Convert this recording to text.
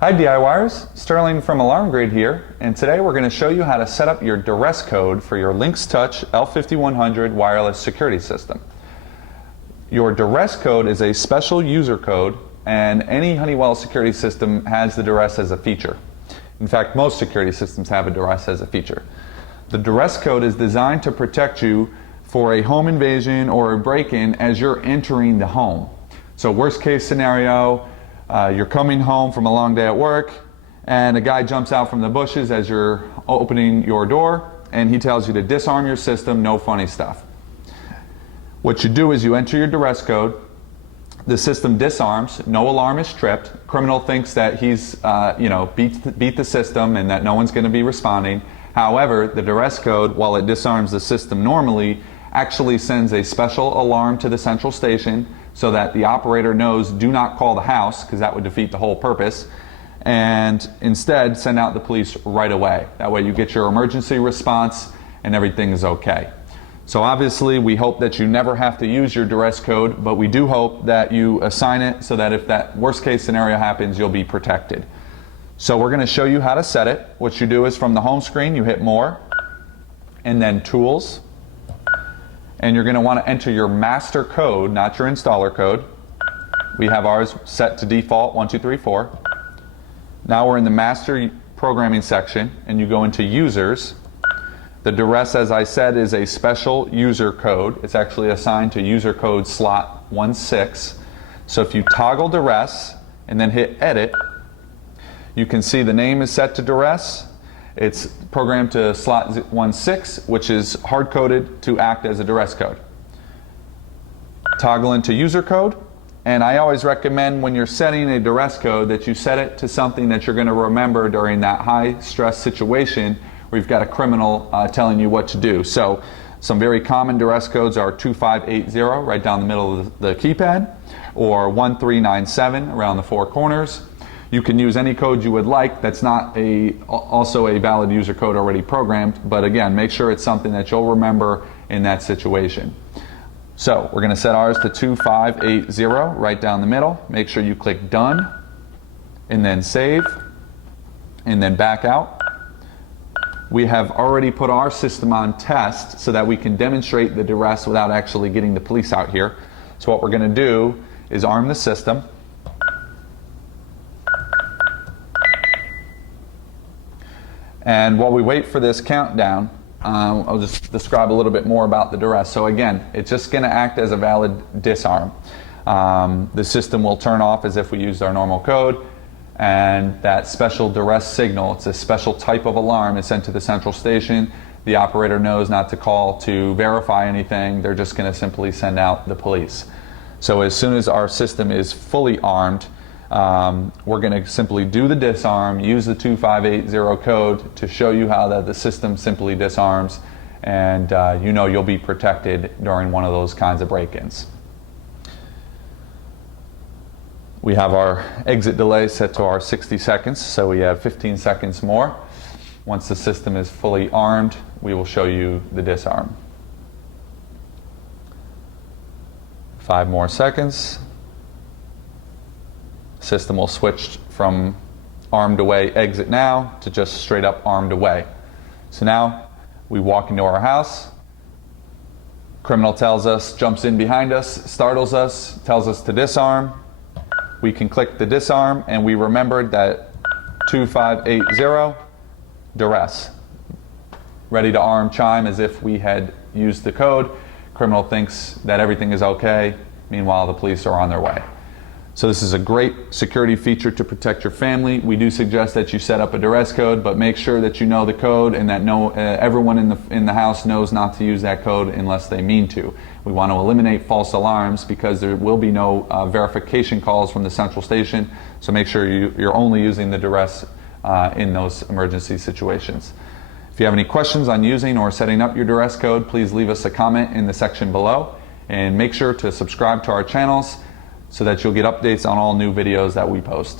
Hi DIYers, Sterling from Alarm Grid here, and today we're going to show you how to set up your Duress code for your Lynx Touch L5100 wireless security system. Your Duress code is a special user code, and any Honeywell security system has the Duress as a feature. In fact, most security systems have a Duress as a feature. The Duress code is designed to protect you for a home invasion or a break-in as you're entering the home. So worst case scenario, you're coming home from a long day at work and a guy jumps out from the bushes as you're opening your door and he tells you to disarm your system, no funny stuff. What you do is you enter your Duress code, the system disarms, no alarm is tripped, criminal thinks that he's beat the system and that no one's going to be responding. However, the Duress code, while it disarms the system normally, actually sends a special alarm to the central station so that the operator knows do not call the house, because that would defeat the whole purpose, and instead send out the police right away. That way you get your emergency response and everything is okay. So obviously we hope that you never have to use your Duress code, but we do hope that you assign it so that if that worst case scenario happens, you'll be protected. So we're going to show you how to set it. What you do is from the home screen you hit More and then Tools, and you're going to want to enter your master code, not your installer code. We have ours set to default 1234. Now we're in the master programming section and you go into users. The Duress, as I said, is a special user code. It's actually assigned to user code slot 16. So if you toggle Duress and then hit edit, you can see the name is set to Duress. It's programmed to slot 16, which is hard-coded to act as a Duress code. Toggle into user code, and I always recommend when you're setting a Duress code that you set it to something that you're going to remember during that high-stress situation where you've got a criminal telling you what to do. So some very common Duress codes are 2580 right down the middle of the keypad, or 1397 around the four corners. You can use any code you would like that's not also a valid user code already programmed, but again, make sure it's something that you'll remember in that situation. So we're going to set ours to 2580 right down the middle. Make sure you click Done, and then Save, and then back out. We have already put our system on test so that we can demonstrate the Duress without actually getting the police out here. So what we're going to do is arm the system. And while we wait for this countdown, I'll just describe a little bit more about the Duress. So again, it's just going to act as a valid disarm. The system will turn off as if we used our normal code, and that special Duress signal, it's a special type of alarm, is sent to the central station. The operator knows not to call to verify anything. They're just going to simply send out the police. So as soon as our system is fully armed, we're going to simply do the disarm, use the 2580 code to show you how the system simply disarms, and you know you'll be protected during one of those kinds of break-ins. We have our exit delay set to our 60 seconds, so we have 15 seconds more. Once the system is fully armed, we will show you the disarm. 5 more seconds. System will switch from armed away, exit now, to just straight up armed away. So now we walk into our house, criminal tells us, jumps in behind us, startles us, tells us to disarm. We can click the disarm and we remembered that 2580 Duress. Ready to arm chime as if we had used the code. Criminal thinks that everything is okay. Meanwhile, the police are on their way. So this is a great security feature to protect your family. We do suggest that you set up a Duress code, but make sure that you know the code and that everyone in the house knows not to use that code unless they mean to. We want to eliminate false alarms because there will be no verification calls from the central station. So make sure you're only using the Duress in those emergency situations. If you have any questions on using or setting up your Duress code, please leave us a comment in the section below, and make sure to subscribe to our channels so that you'll get updates on all new videos that we post.